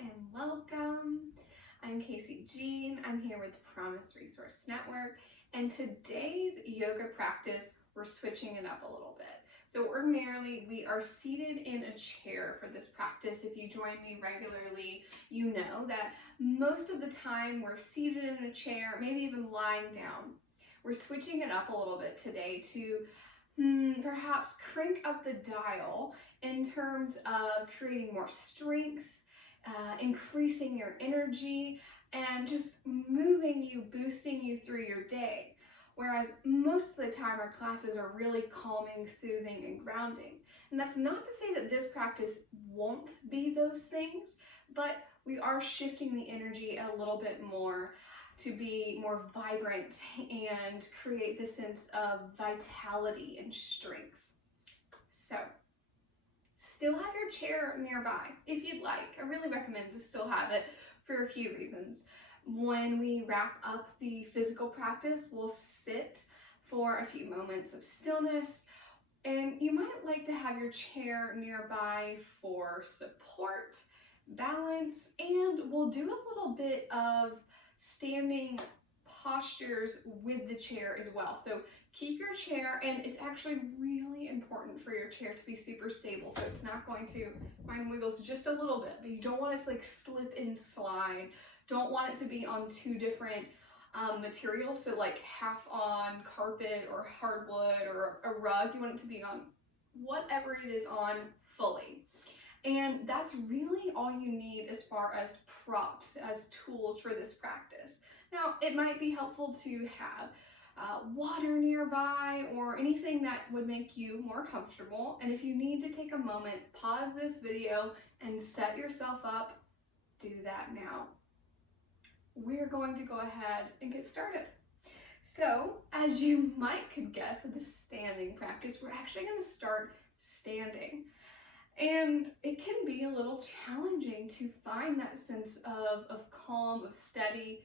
and welcome. I'm Casey Jean. I'm here with Promise Resource Network, and today's yoga practice, we're switching it up a little bit. So ordinarily, we are seated in a chair for this practice. If you join me regularly, you know that most of the time we're seated in a chair, maybe even lying down. We're switching it up a little bit today to perhaps crank up the dial in terms of creating more strength, increasing your energy, and just moving you, boosting you through your day. Whereas most of the time our classes are really calming, soothing, and grounding. And that's not to say that this practice won't be those things, but we are shifting the energy a little bit more to be more vibrant and create the sense of vitality and strength. So, still have your chair nearby if you'd like. I really recommend to still have it for a few reasons. When we wrap up the physical practice, we'll sit for a few moments of stillness, and you might like to have your chair nearby for support, balance, and we'll do a little bit of standing postures with the chair as well. So keep your chair, and it's actually really important for your chair to be super stable, so it's not going to, mine wiggles just a little bit, but you don't want it to like slip and slide. Don't want it to be on two different materials, so like half on carpet or hardwood or a rug. You want it to be on whatever it is on fully. And that's really all you need as far as props, as tools for this practice. Now, it might be helpful to have water nearby or anything that would make you more comfortable. And if you need to take a moment, pause this video and set yourself up, do that now. We're going to go ahead and get started. So, as you might could guess with the standing practice, we're actually going to start standing. And it can be a little challenging to find that sense of calm, of steady,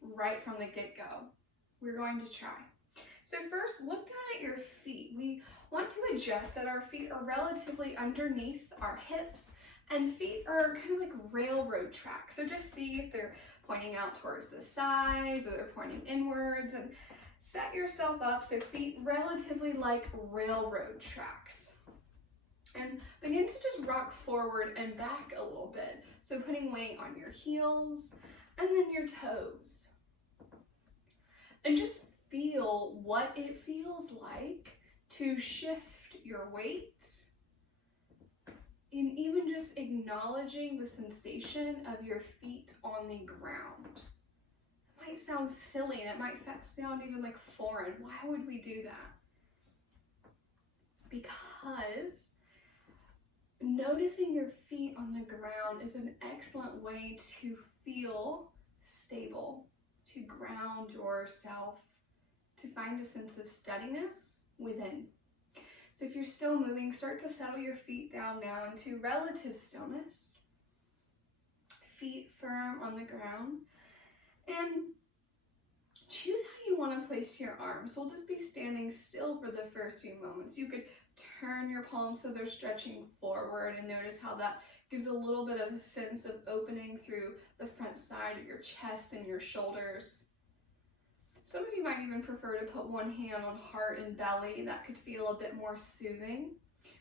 right from the get-go. We're going to try. So first, look down at your feet. We want to adjust that our feet are relatively underneath our hips, and feet are kind of like railroad tracks. So just see if they're pointing out towards the sides or they're pointing inwards, and set yourself up so feet relatively like railroad tracks. And begin to just rock forward and back a little bit. So putting weight on your heels and then your toes. And just feel what it feels like to shift your weight. And even just acknowledging the sensation of your feet on the ground. It might sound silly and it might sound even like foreign. Why would we do that? Because noticing your feet on the ground is an excellent way to feel stable, to ground yourself, to find a sense of steadiness within. So if you're still moving, start to settle your feet down now into relative stillness, feet firm on the ground, and choose how you want to place your arms. We'll just be standing still for the first few moments. You could turn your palms so they're stretching forward, and notice how that gives a little bit of a sense of opening through the front side of your chest and your shoulders. Some of you might even prefer to put one hand on heart and belly. That could feel a bit more soothing,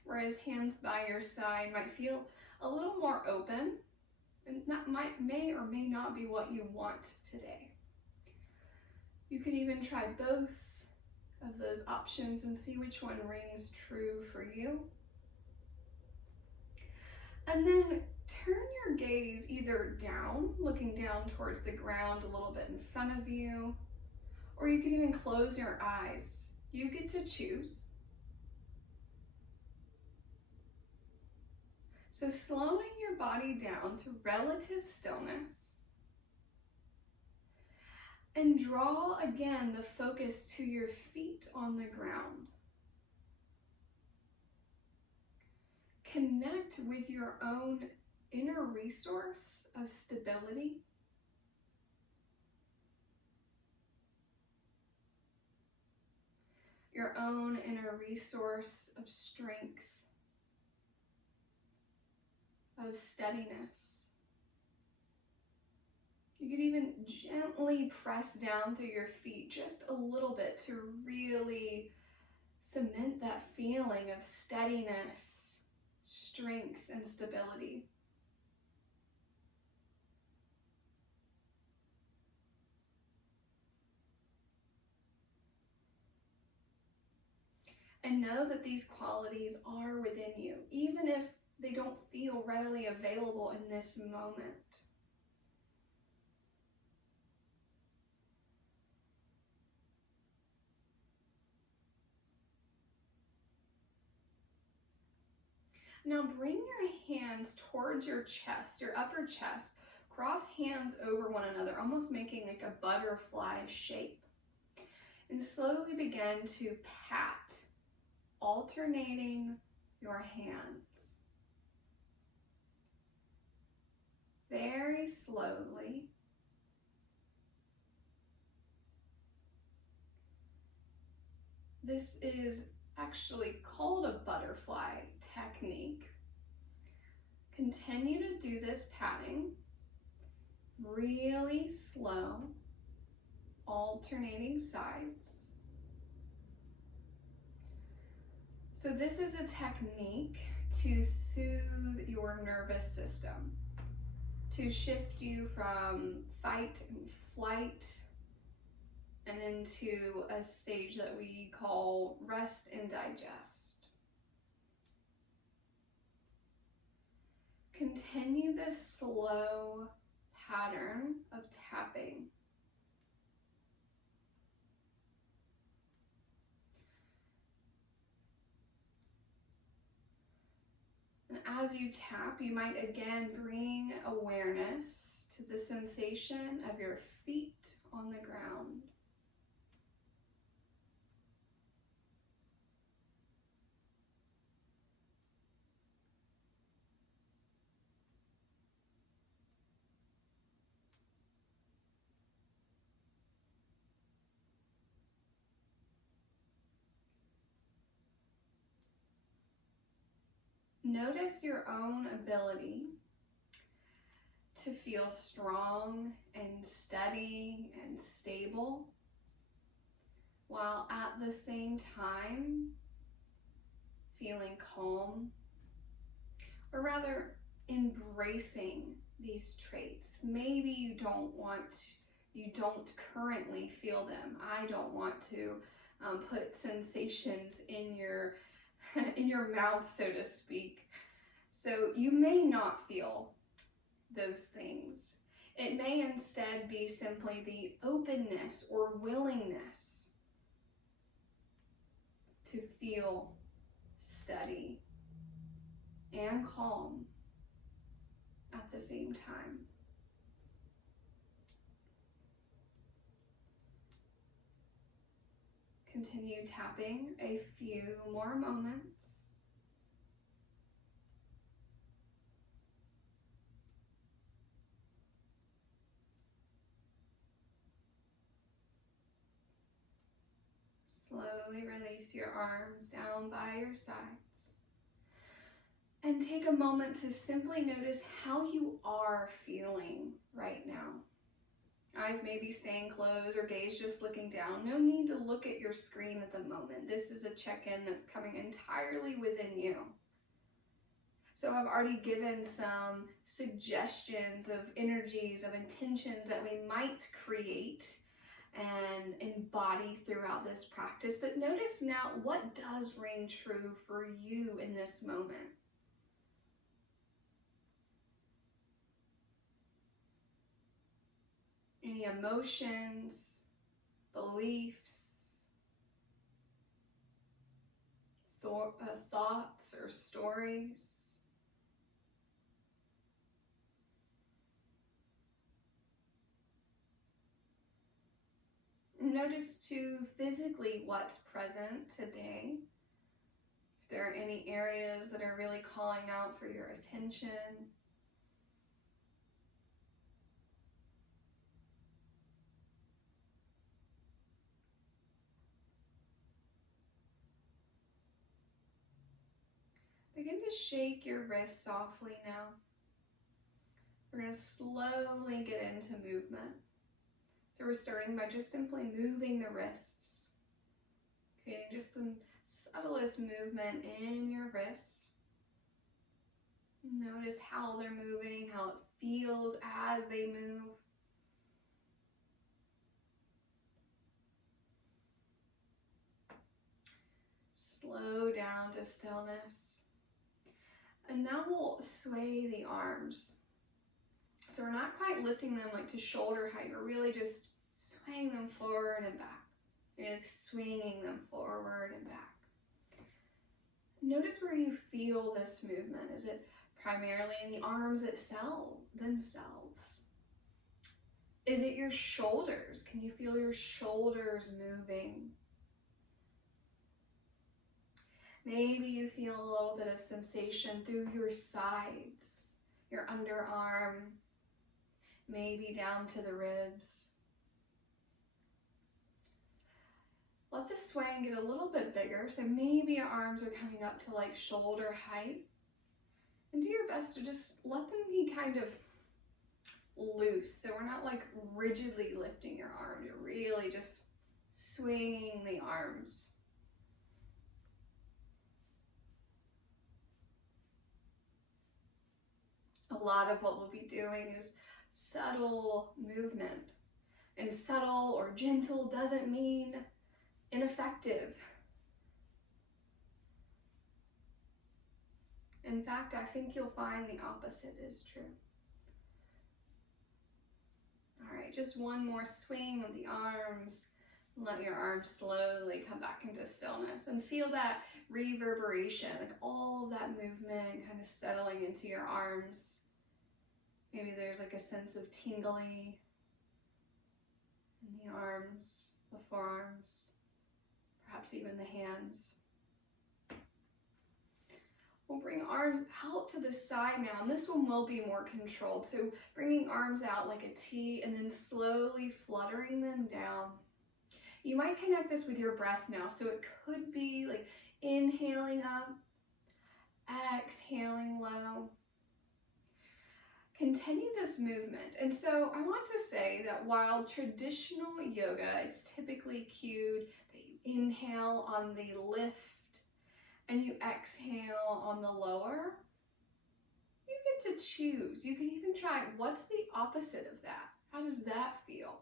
whereas hands by your side might feel a little more open, and that may or may not be what you want today. You can even try both of those options and see which one rings true for you. And then turn your gaze either down, looking down towards the ground a little bit in front of you, or you could even close your eyes. You get to choose. So slowing your body down to relative stillness, and draw again the focus to your feet on the ground. Connect with your own inner resource of stability. Your own inner resource of strength, of steadiness. You could even gently press down through your feet just a little bit to really cement that feeling of steadiness, strength, and stability. And know that these qualities are within you, even if they don't feel readily available in this moment. Now bring your hands towards your chest, your upper chest. Cross hands over one another, almost making like a butterfly shape. And slowly begin to pat, alternating your hands. Very slowly. This is actually called a butterfly technique. Continue to do this patting, really slow, alternating sides. So this is a technique to soothe your nervous system, to shift you from fight and flight and into a stage that we call rest and digest. Continue this slow pattern of tapping. And as you tap, you might again bring awareness to the sensation of your feet on the ground. Notice your own ability to feel strong and steady and stable, while at the same time feeling calm, or rather embracing these traits. Maybe you don't currently feel them. I don't want to put sensations in your in your mouth, so to speak. So you may not feel those things. It may instead be simply the openness or willingness to feel steady and calm at the same time. Continue tapping a few more moments. Slowly release your arms down by your sides. And take a moment to simply notice how you are feeling right now. Eyes may be staying closed or gaze just looking down. No need to look at your screen at the moment. This is a check-in that's coming entirely within you. So I've already given some suggestions of energies, of intentions that we might create and embody throughout this practice. But notice now, what does ring true for you in this moment? Any emotions, beliefs, thoughts or stories? Notice too physically what's present today. If there are any areas that are really calling out for your attention. Begin to shake your wrists softly now. we're going to slowly get into movement. So we're starting by just simply moving the wrists, creating just the subtlest movement in your wrists. Notice how they're moving, how it feels as they move. Slow down to stillness. And now we'll sway the arms. So we're not quite lifting them like to shoulder height. We're really just swaying them forward and back. You're like swinging them forward and back. Notice where you feel this movement. Is it primarily in the arms themselves? Is it your shoulders? Can you feel your shoulders moving? Maybe you feel a little bit of sensation through your sides, your underarm, maybe down to the ribs. Let the swaying get a little bit bigger, so maybe your arms are coming up to like shoulder height. And do your best to just let them be kind of loose, so we're not like rigidly lifting your arm. You're really just swinging the arms. A lot of what we'll be doing is subtle movement. And subtle or gentle doesn't mean ineffective. In fact, I think you'll find the opposite is true. All right, just one more swing of the arms. Let your arms slowly come back into stillness and feel that reverberation, like all of that movement kind of settling into your arms. Maybe there's like a sense of tingling in the arms, the forearms, perhaps even the hands. We'll bring arms out to the side now, and this one will be more controlled. So bringing arms out like a T and then slowly fluttering them down. You might connect this with your breath now, so it could be like inhaling up, exhaling low. Continue this movement. And so I want to say that while traditional yoga, it's typically cued that you inhale on the lift and you exhale on the lower, you get to choose. You can even try, what's the opposite of that? How does that feel?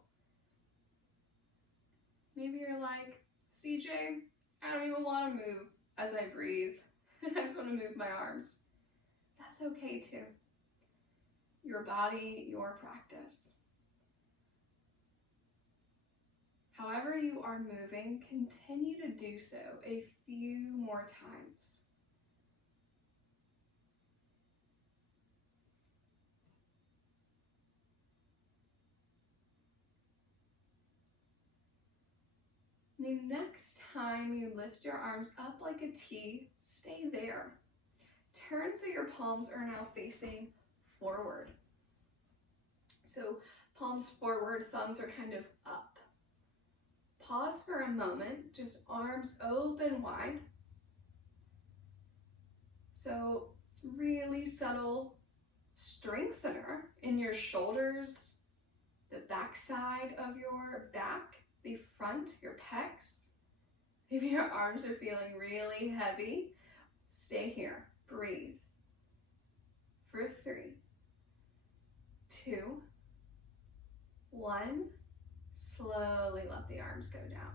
Maybe you're like, CJ, I don't even want to move as I breathe. I just want to move my arms. That's okay too. Your body, your practice. However you are moving, continue to do so a few more times. The next time you lift your arms up like a T, stay there. Turn so your palms are now facing forward. So palms forward, thumbs are kind of up. Pause for a moment, just arms open wide. So it's really subtle strengthener in your shoulders, the back side of your back, the front, your pecs. Maybe your arms are feeling really heavy. Stay here, breathe. For 3, 2, 1. Slowly let the arms go down.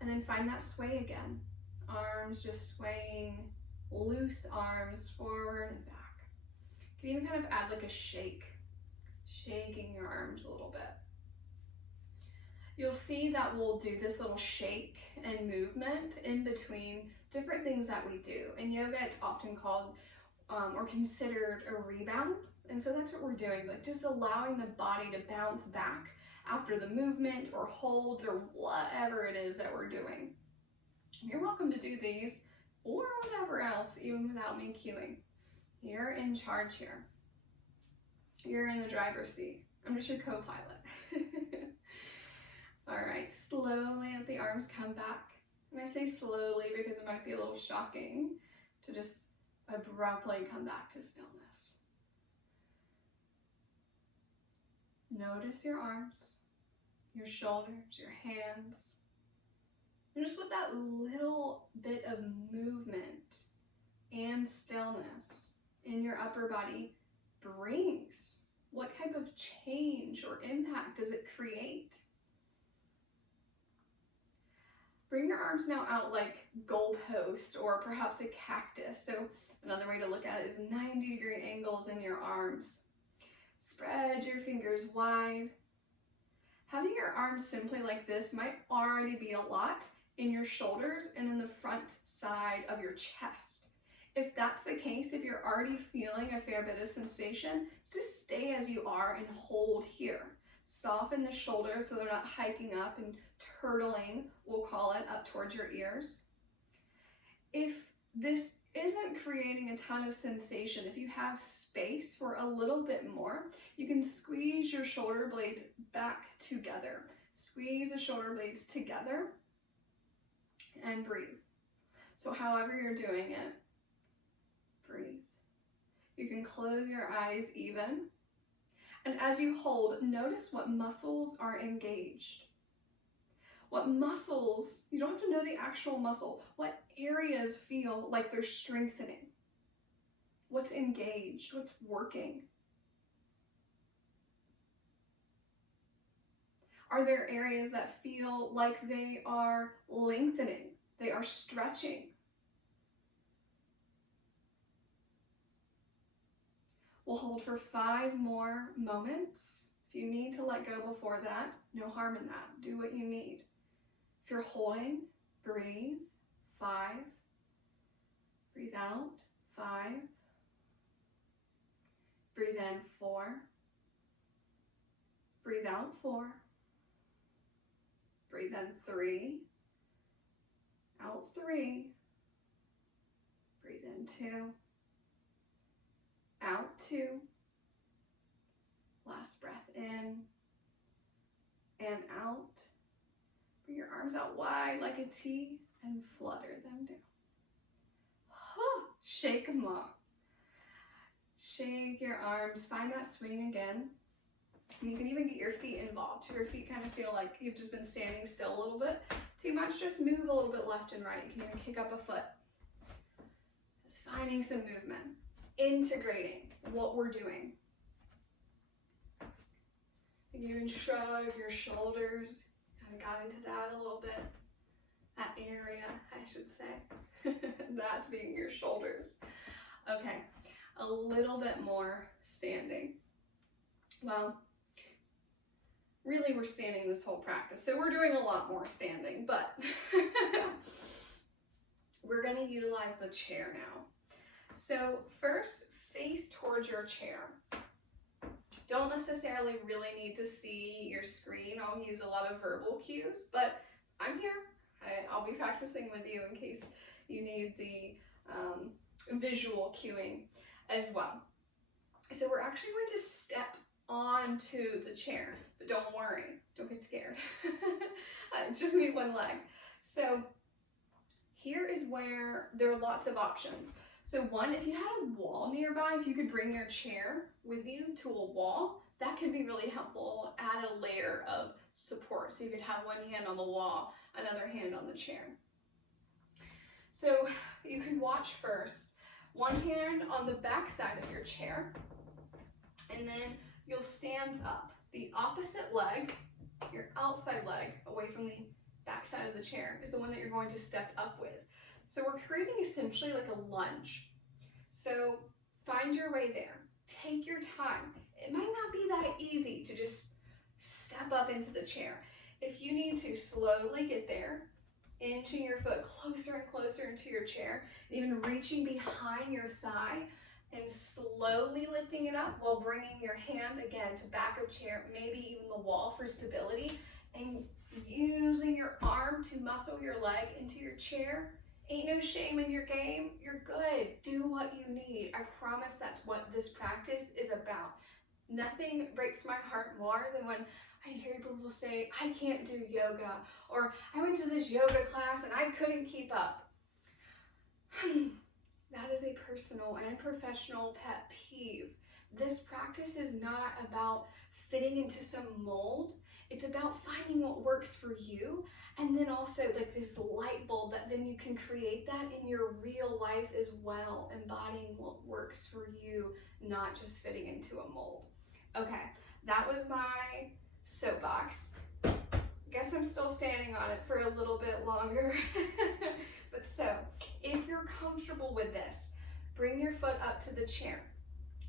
And then find that sway again. Arms just swaying, loose arms forward and back. You can even kind of add like a shake, shaking your arms a little bit. You'll see that we'll do this little shake and movement in between different things that we do. In yoga, it's often called or considered a rebound. And so that's what we're doing, like just allowing the body to bounce back after the movement or holds or whatever it is that we're doing. You're welcome to do these or whatever else, even without me cueing. You're in charge here. You're in the driver's seat. I'm just your co-pilot. All right, slowly let the arms come back. And I say slowly because it might be a little shocking to just abruptly come back to stillness. Notice your arms, your shoulders, your hands. And just what that little bit of movement and stillness in your upper body brings. What type of change or impact does it create? Bring your arms now out like goalposts or perhaps a cactus. So another way to look at it is 90-degree angles in your arms. Spread your fingers wide. Having your arms simply like this might already be a lot in your shoulders and in the front side of your chest. If that's the case, if you're already feeling a fair bit of sensation, just stay as you are and hold here. Soften the shoulders so they're not hiking up and turtling, we'll call it, up towards your ears. If this isn't creating a ton of sensation, if you have space for a little bit more, you can squeeze your shoulder blades back together. Squeeze the shoulder blades together and breathe. So however you're doing it, breathe. You can close your eyes even. And as you hold, notice what muscles are engaged. What muscles, you don't have to know the actual muscle, what areas feel like they're strengthening? What's engaged? What's working? Are there areas that feel like they are lengthening? They are stretching? We'll hold for 5 more moments. If you need to let go before that, no harm in that. Do what you need. If you're holding, breathe. 5. Breathe out. 5. Breathe in. 4. Breathe out. 4. Breathe in. 3. Out. 3. Breathe in. 2. Out. 2. Last breath in and out. Bring your arms out wide like a T and flutter them down. Shake them off. Shake your arms. Find that swing again. And you can even get your feet involved. So your feet kind of feel like you've just been standing still a little bit. Too much, just move a little bit left and right. You can even kick up a foot. Just finding some movement. Integrating what we're doing. And you can shrug your shoulders. Kind of got into that a little bit. That area, I should say. That being your shoulders. Okay, a little bit more standing. Well, really we're standing this whole practice, so we're doing a lot more standing, but we're going to utilize the chair now. So first, face towards your chair. Don't necessarily really need to see your screen. I'll use a lot of verbal cues, but I'm here. I'll be practicing with you in case you need the visual cueing as well. So we're actually going to step onto the chair, but don't worry, don't get scared. Just need one leg. So here is where there are lots of options. So one, if you had a wall nearby, if you could bring your chair with you to a wall, that could be really helpful. Add a layer of support. So you could have one hand on the wall, another hand on the chair. So you can watch first, one hand on the back side of your chair, and then you'll stand up. The opposite leg, your outside leg, away from the back side of the chair, is the one that you're going to step up with. So we're creating essentially like a lunge. So find your way there. Take your time. It might not be that easy to just step up into the chair. If you need to slowly get there, inching your foot closer and closer into your chair, even reaching behind your thigh and slowly lifting it up while bringing your hand again to back of chair, maybe even the wall for stability, and using your arm to muscle your leg into your chair. Ain't no shame in your game. You're good. Do what you need. I promise that's what this practice is about. Nothing breaks my heart more than when I hear people say, I can't do yoga, or I went to this yoga class and I couldn't keep up. That is a personal and professional pet peeve. This practice is not about fitting into some mold. It's about finding what works for you, and then also like this light bulb that then you can create that in your real life as well, embodying what works for you, not just fitting into a mold. Okay, that was my soapbox. Guess I'm still standing on it for a little bit longer. But so, if you're comfortable with this, bring your foot up to the chair.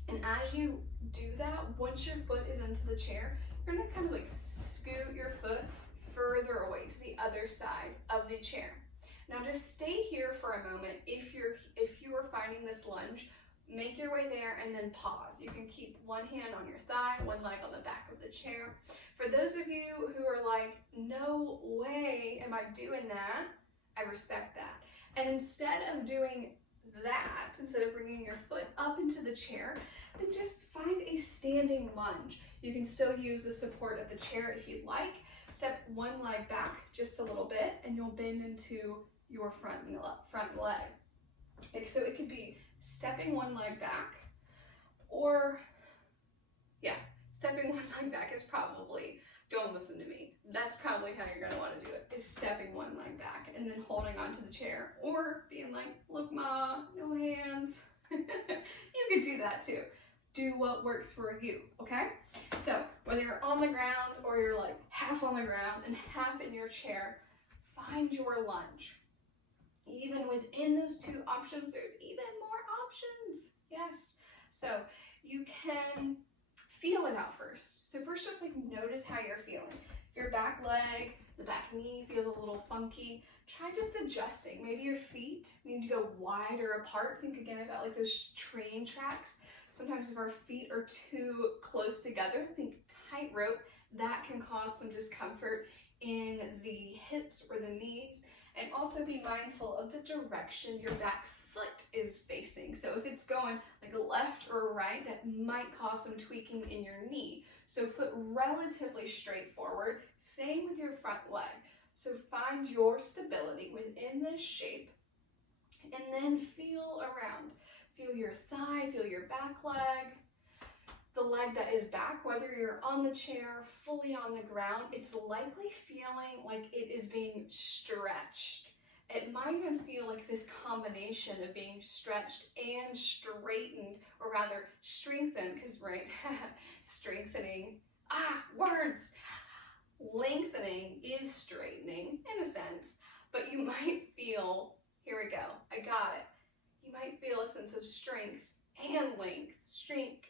And as you do that, once your foot is into the chair, you're gonna kind of like scoot your foot further away to the other side of the chair. Now just stay here for a moment. If you are finding this lunge, make your way there and then pause. You can keep one hand on your thigh, one leg on the back of the chair. For those of you who are like, no way am I doing that, I respect that. And instead of doing that, instead of bringing your foot up into the chair, then just find a standing lunge. You can still use the support of the chair if you'd like. Step one leg back just a little bit and you'll bend into your front leg. Okay, so it could be stepping one leg back, or stepping one leg back is probably, don't listen to me, that's probably how you're gonna wanna do it, is stepping one leg back and then holding onto the chair, or being like, look ma, no hands. You could do that too. Do what works for you, okay? So whether you're on the ground or you're like half on the ground and half in your chair, find your lunge. Even within those two options, there's even more options. Yes. So you can feel it out first. So first, just like notice how you're feeling. If your back leg, the back knee feels a little funky, try just adjusting. Maybe your feet need to go wider apart. Think again about like those train tracks. Sometimes if our feet are too close together, think tightrope, that can cause some discomfort in the hips or the knees. And also be mindful of the direction your back foot is facing. So if it's going like left or right, that might cause some tweaking in your knee. So foot relatively straightforward. Same with your front leg. So find your stability within this shape and then feel around. Feel your thigh, feel your back leg, the leg that is back, whether you're on the chair, fully on the ground, it's likely feeling like it is being stretched. It might even feel like this combination of being stretched and straightened, or rather strengthened, because right, strengthening, words. Lengthening is straightening in a sense, but you might feel, here we go, I got it. You might feel a sense of strength and length, strength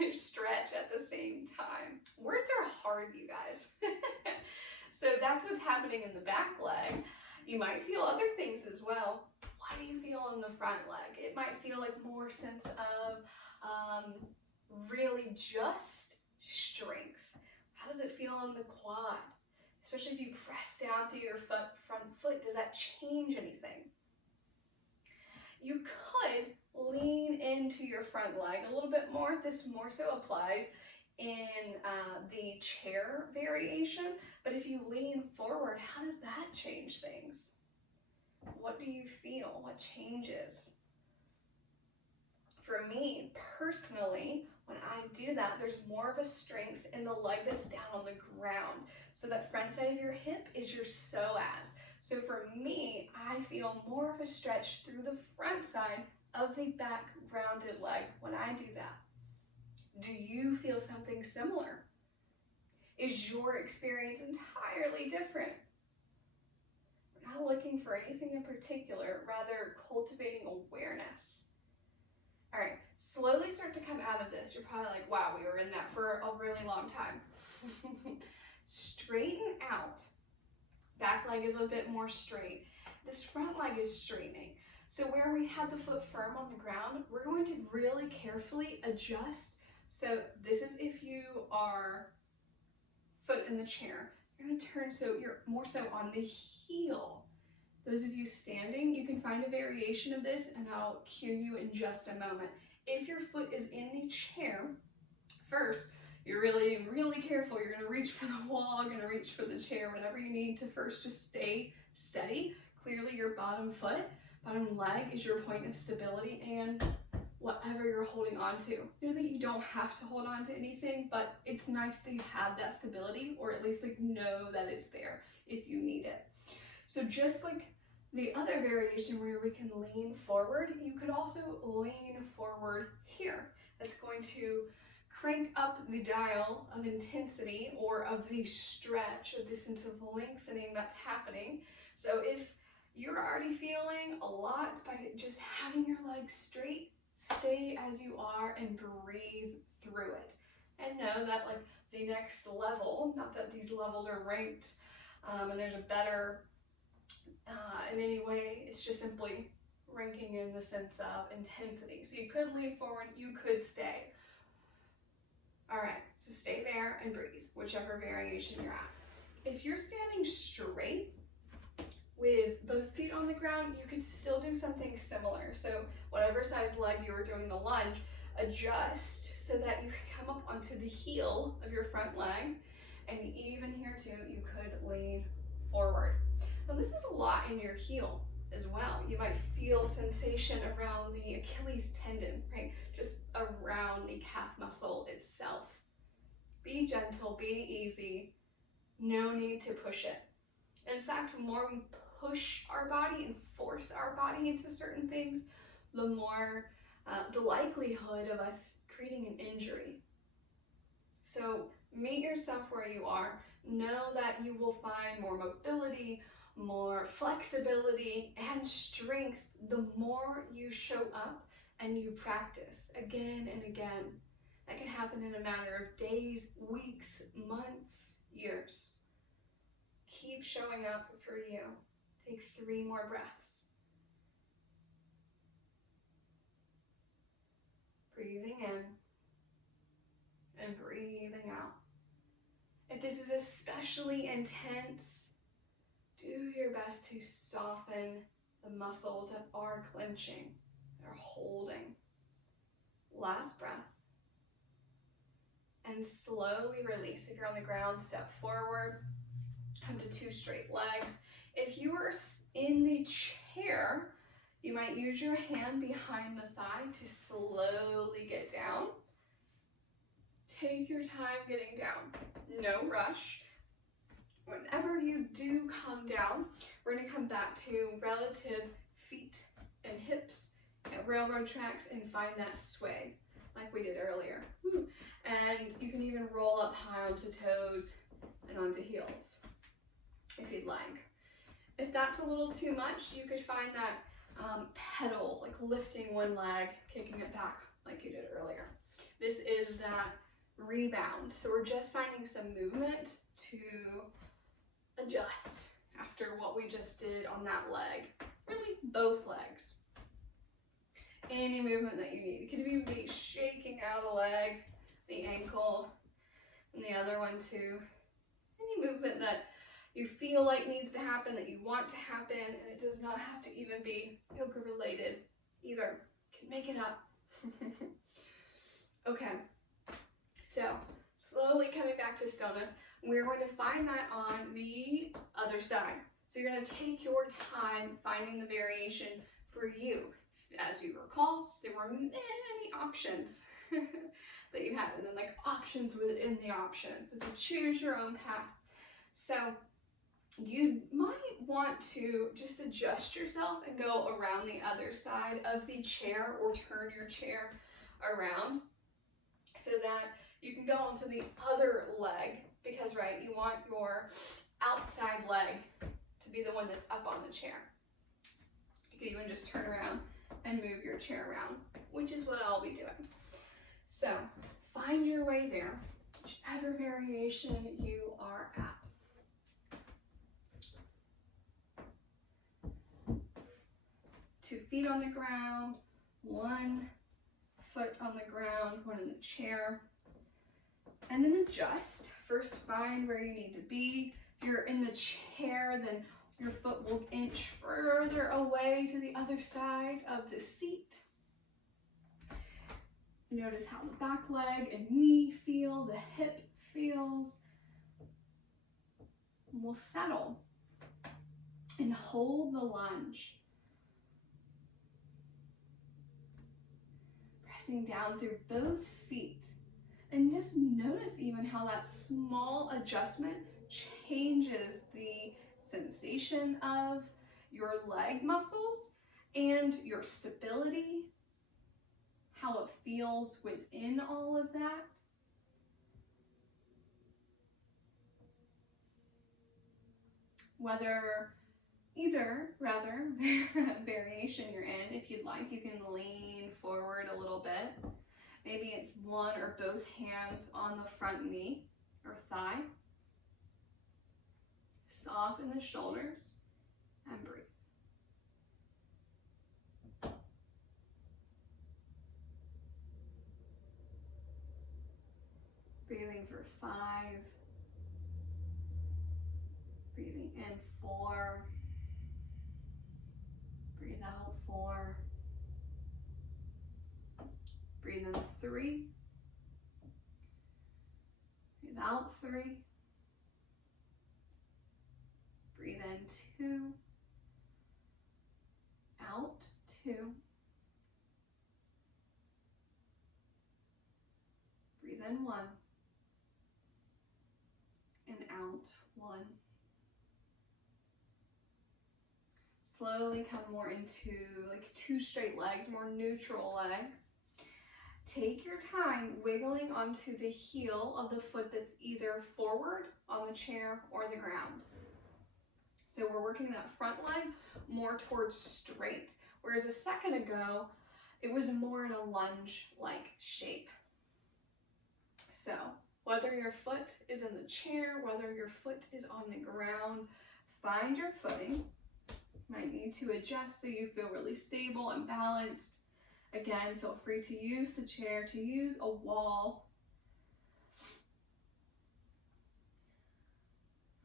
and stretch at the same time. Words are hard, you guys. So that's what's happening in the back leg. You might feel other things as well. What do you feel in the front leg? It might feel like more sense of really just strength. How does it feel in the quad? Especially if you press down through your front foot, does that change anything? You could lean into your front leg a little bit more. This more so applies in the chair variation, but if you lean forward, how does that change things? What do you feel? What changes? For me, personally, when I do that, there's more of a strength in the leg that's down on the ground. So that front side of your hip is your psoas. So for me, I feel more of a stretch through the front side of the back rounded leg when I do that. Do you feel something similar? Is your experience entirely different? We're not looking for anything in particular, rather cultivating awareness. All right, slowly start to come out of this. You're probably like, wow, we were in that for a really long time. Straighten out. Back leg is a bit more straight. This front leg is straightening. So where we had the foot firm on the ground, we're going to really carefully adjust. So this is if you are foot in the chair. You're going to turn so you're more so on the heel. Those of you standing, you can find a variation of this and I'll cue you in just a moment. If your foot is in the chair, first, you're really, really careful. You're going to reach for the wall, you're going to reach for the chair, whatever you need to first just stay steady. Clearly your bottom leg is your point of stability and whatever you're holding on to. Know that you don't have to hold on to anything, but it's nice to have that stability, or at least like know that it's there if you need it. So just like the other variation where we can lean forward, you could also lean forward here. That's going to crank up the dial of intensity or of the stretch, of the sense of lengthening that's happening. So if you're already feeling a lot by just having your legs straight, stay as you are and breathe through it. And know that like the next level, not that these levels are ranked and there's a better in any way, it's just simply ranking in the sense of intensity. So you could lean forward, you could stay. All right, so stay there and breathe, whichever variation you're at. If you're standing straight with both feet on the ground, you could still do something similar. So whatever size leg you were doing the lunge, adjust so that you can come up onto the heel of your front leg. And even here too, you could lean forward. Now this is a lot in your heel as well. You might feel sensation around the Achilles tendon, right? Just around the calf muscle itself. Be gentle, be easy. No need to push it. In fact, the more we push our body and force our body into certain things, the more the likelihood of us creating an injury. So meet yourself where you are. Know that you will find more mobility, more flexibility, and strength the more you show up and you practice again and again. That can happen in a matter of days, weeks, months, years. Keep showing up for you. Take 3 more breaths. Breathing in and breathing out. If this is especially intense, do your best to soften the muscles that are clenching, that are holding. Last breath. And slowly release. If you're on the ground, step forward. Come to 2 straight legs. If you are in the chair, you might use your hand behind the thigh to slowly get down. Take your time getting down. No rush. Whenever you do come down, we're going to come back to relative feet and hips at railroad tracks and find that sway like we did earlier. Woo. And you can even roll up high onto toes and onto heels if you'd like. If that's a little too much, you could find that pedal, like lifting one leg, kicking it back like you did earlier. This is that rebound. So we're just finding some movement to adjust after what we just did on that leg. Really both legs. Any movement that you need. It could be shaking out a leg, the ankle, and the other one too. Any movement that you feel like needs to happen, that you want to happen, and it does not have to even be yoga related either. You can make it up. Okay, so slowly coming back to stillness, we're going to find that on the other side. So you're going to take your time finding the variation for you. As you recall, there were many options that you had, and then like options within the options. So to choose your own path. So you might want to just adjust yourself and go around the other side of the chair, or turn your chair around so that you can go onto the other leg, because right, you want your outside leg to be the one that's up on the chair. You can even just turn around and move your chair around, which is what I'll be doing. So find your way there, whichever variation you are at. 2 feet on the ground, 1 foot on the ground, 1 in the chair. And then adjust. First, find where you need to be. If you're in the chair, then your foot will inch further away to the other side of the seat. Notice how the back leg and knee feel, the hip feels. And we'll settle and hold the lunge. pressing down through both feet. And just notice even how that small adjustment changes the sensation of your leg muscles and your stability, how it feels within all of that. Either variation you're in, if you'd like, you can lean forward a little bit. Maybe it's one or both hands on the front knee or thigh. Soften the shoulders and breathe. Breathing for 5. Breathing in 4. Breathe out 4. Breathe in 3. Breathe out 3. Breathe in 2. Out 2. Breathe in 1. And out 1. Slowly come more into like 2 straight legs, more neutral legs. Take your time wiggling onto the heel of the foot that's either forward on the chair or the ground. So we're working that front leg more towards straight, whereas a second ago, it was more in a lunge-like shape. So whether your foot is in the chair, whether your foot is on the ground, find your footing. Might need to adjust so you feel really stable and balanced. Again, feel free to use the chair, to use a wall.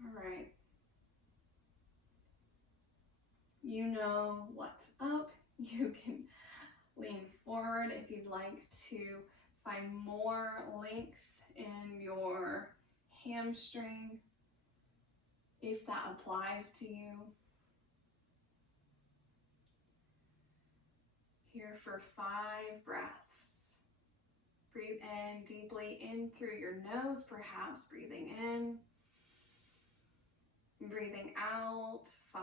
All right. You know what's up. You can lean forward if you'd like to find more length in your hamstring, if that applies to you. Here for 5 breaths. Breathe in deeply in through your nose, perhaps breathing in. Breathing out 5.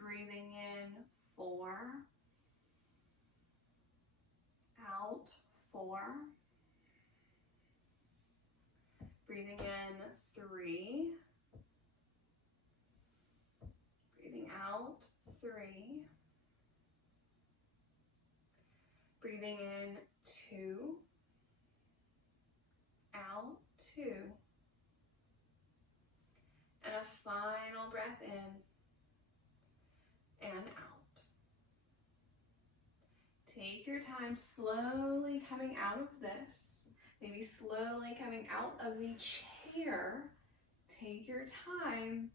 Breathing in 4. Out 4. Breathing in 3. Breathing out 3. Breathing in 2. Out 2. And a final breath in and out. Take your time slowly coming out of this. Maybe slowly coming out of the chair. Take your time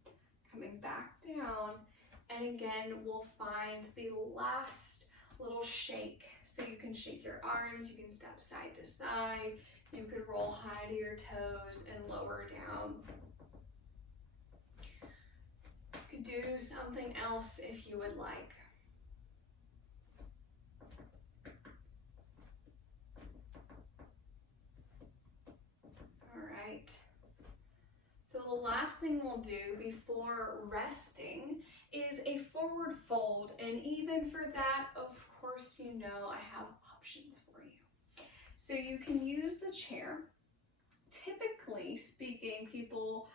coming back down. And again, we'll find the last little shake. So you can shake your arms, you can step side to side, you could roll high to your toes and lower down. You could do something else if you would like. All right. So the last thing we'll do before resting is a forward fold, and even for that, of course, you know I have options for you. So you can use the chair. Typically speaking, people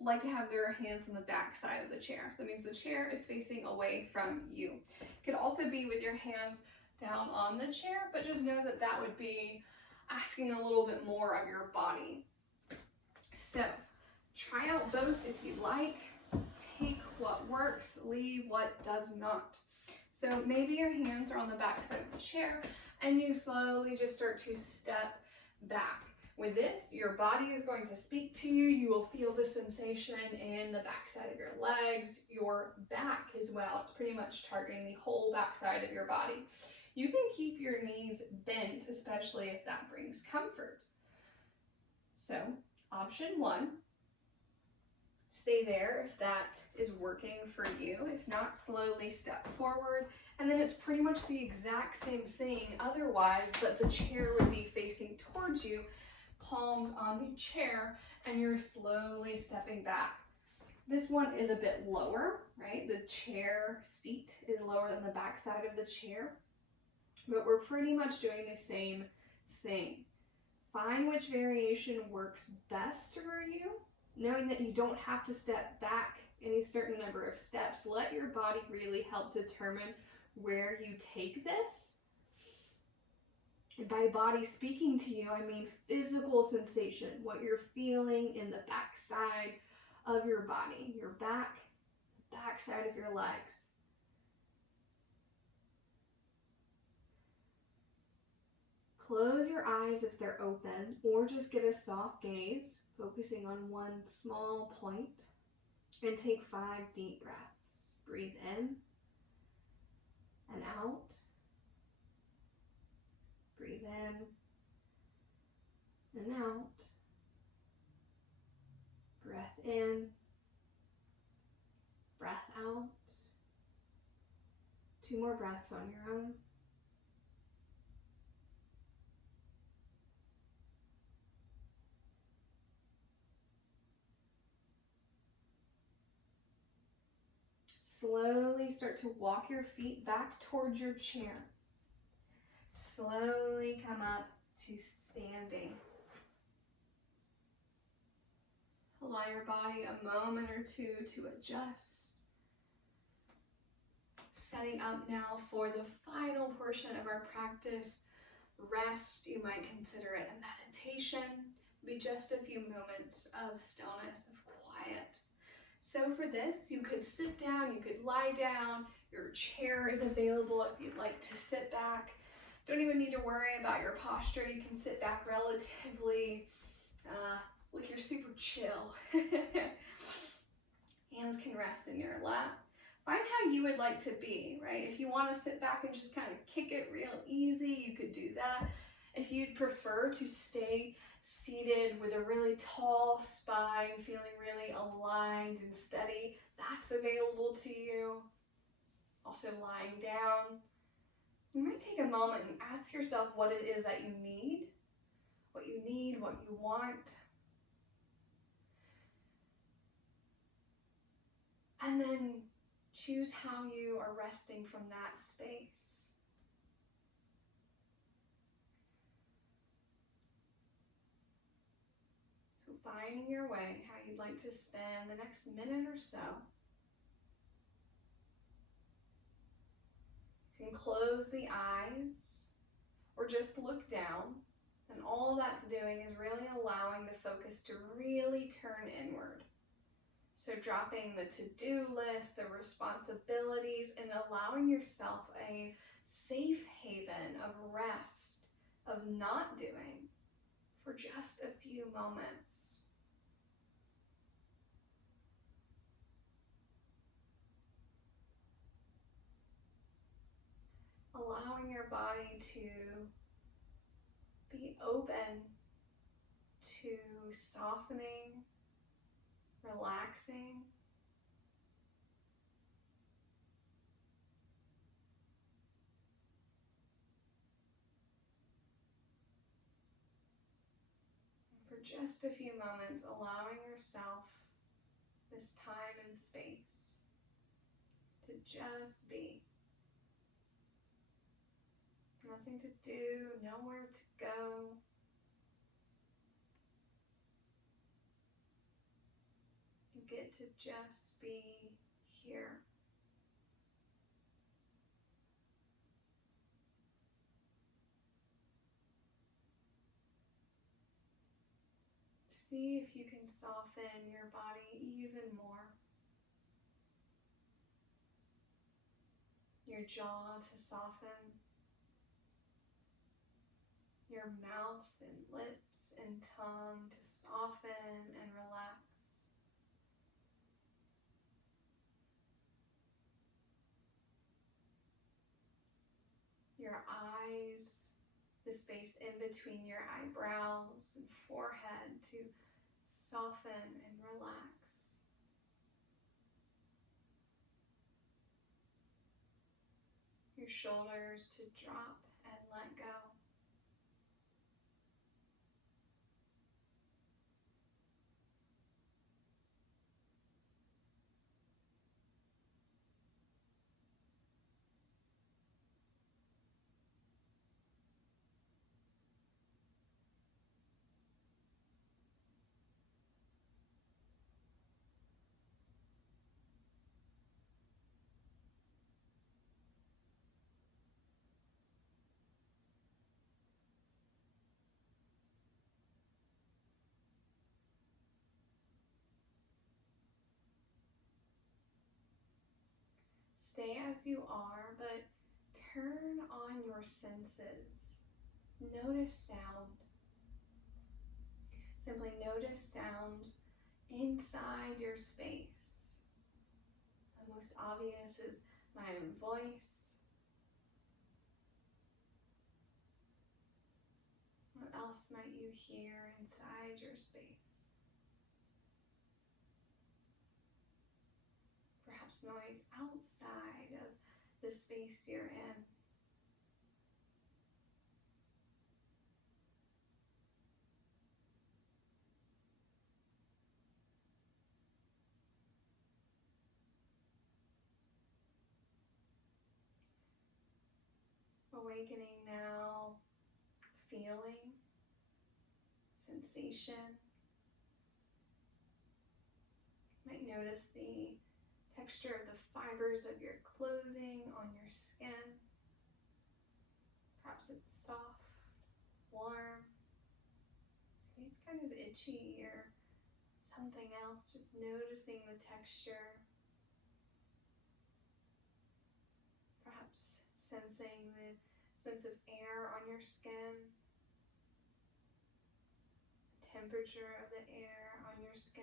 like to have their hands on the back side of the chair. So that means the chair is facing away from you. It could also be with your hands down on the chair, but just know that that would be asking a little bit more of your body. So try out both if you like. Take what works, leave what does not. So maybe your hands are on the back side of the chair and you slowly just start to step back. With this, your body is going to speak to you. You will feel the sensation in the back side of your legs, your back as well. It's pretty much targeting the whole back side of your body. You can keep your knees bent, especially if that brings comfort. So, option 1, Stay there if that is working for you. If not, slowly step forward. And then it's pretty much the exact same thing otherwise, but the chair would be facing towards you, palms on the chair, and you're slowly stepping back. This one is a bit lower, right? The chair seat is lower than the back side of the chair, but we're pretty much doing the same thing. Find which variation works best for you, knowing that you don't have to step back any certain number of steps. Let your body really help determine where you take this. And by body speaking to you, I mean physical sensation, what you're feeling in the back side of your body, your back side of your legs. Close your eyes if they're open, or just get a soft gaze, focusing on one small point, and take 5 deep breaths. Breathe in and out. Breathe in and out. Breath in, breath out. 2 more breaths on your own. Slowly start to walk your feet back towards your chair. Slowly come up to standing. Allow your body a moment or two to adjust. Setting up now for the final portion of our practice. Rest, you might consider it a meditation. Be just a few moments of stillness, of quiet. So for this, you could sit down, you could lie down, your chair is available if you'd like to sit back. Don't even need to worry about your posture. You can sit back relatively, like you're super chill. Hands can rest in your lap. Find how you would like to be, right? If you want to sit back and just kind of kick it real easy, you could do that. If you'd prefer to stay seated with a really tall spine, feeling really aligned and steady, that's available to you. Also lying down. You might take a moment and ask yourself what it is that you need, what you want. And then choose how you are resting from that space. Finding your way, how you'd like to spend the next minute or so. You can close the eyes or just look down, and all that's doing is really allowing the focus to really turn inward. So dropping the to-do list, the responsibilities, and allowing yourself a safe haven of rest, of not doing for just a few moments. Allowing your body to be open to softening, relaxing. And for just a few moments, allowing yourself this time and space to just be. Nothing to do, nowhere to go. You get to just be here. See if you can soften your body even more. Your jaw to soften. Your mouth and lips and tongue to soften and relax. Your eyes, the space in between your eyebrows and forehead to soften and relax. shoulders to drop and let go. Stay as you are, but turn on your senses. Notice sound. Simply notice sound inside your space. The most obvious is my own voice. What else might you hear inside your space? Perhaps noise outside of the space you're in. Awakening now, feeling, sensation. You might notice the texture of the fibers of your clothing on your skin. Perhaps it's soft, warm. Maybe it's kind of itchy or something else. Just noticing the texture. Perhaps sensing the sense of air on your skin, the temperature of the air on your skin.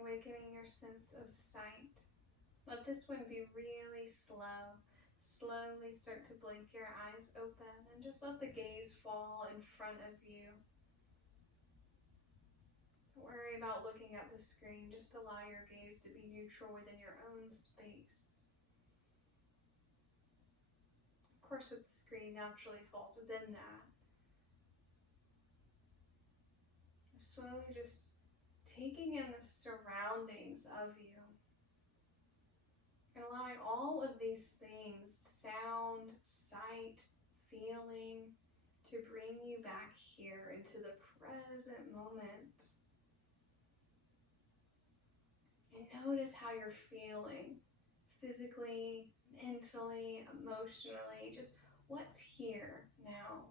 Awakening your sense of sight. Let this one be really slow. Slowly start to blink your eyes open and just let the gaze fall in front of you. Don't worry about looking at the screen, just allow your gaze to be neutral within your own space. Of course, if the screen naturally falls within that, slowly just taking in the surroundings of you. And allowing all of these things, sound, sight, feeling, to bring you back here into the present moment. And notice how you're feeling, physically, mentally, emotionally, just what's here now.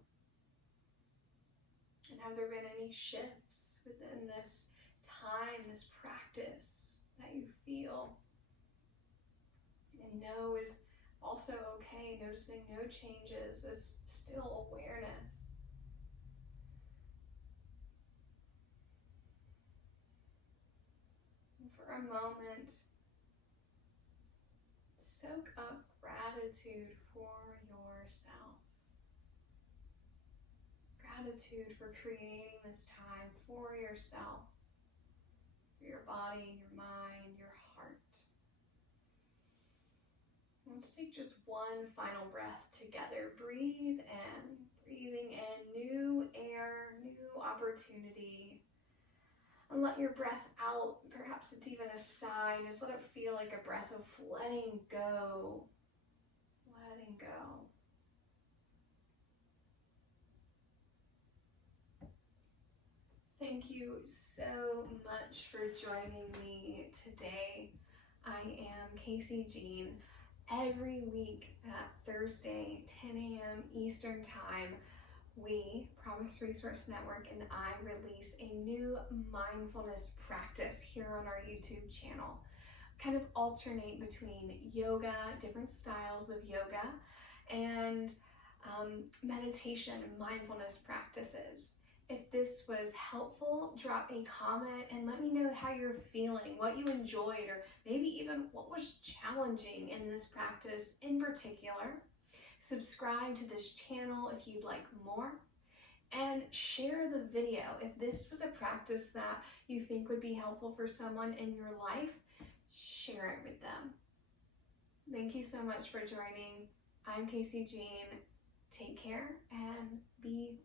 And have there been any shifts within this time, this practice that you feel? And know is also okay. Noticing no changes is still awareness. And for a moment, soak up gratitude for yourself. Gratitude for creating this time for yourself, for your body, your mind, your heart. Let's take just one final breath together. Breathe in, breathing in new air, new opportunity. And let your breath out, perhaps it's even a sigh, just let it feel like a breath of letting go. Letting go. Thank you so much for joining me today. I am Casey Jean. Every week at Thursday, 10 a.m. Eastern Time, we, Promise Resource Network, and I release a new mindfulness practice here on our YouTube channel. Kind of alternate between yoga, different styles of yoga, and meditation and mindfulness practices. If this was helpful, drop a comment and let me know how you're feeling, what you enjoyed, or maybe even what was challenging in this practice in particular. Subscribe to this channel if you'd like more, and share the video. If this was a practice that you think would be helpful for someone in your life, share it with them. Thank you so much for joining. I'm Casey Jean. Take care and be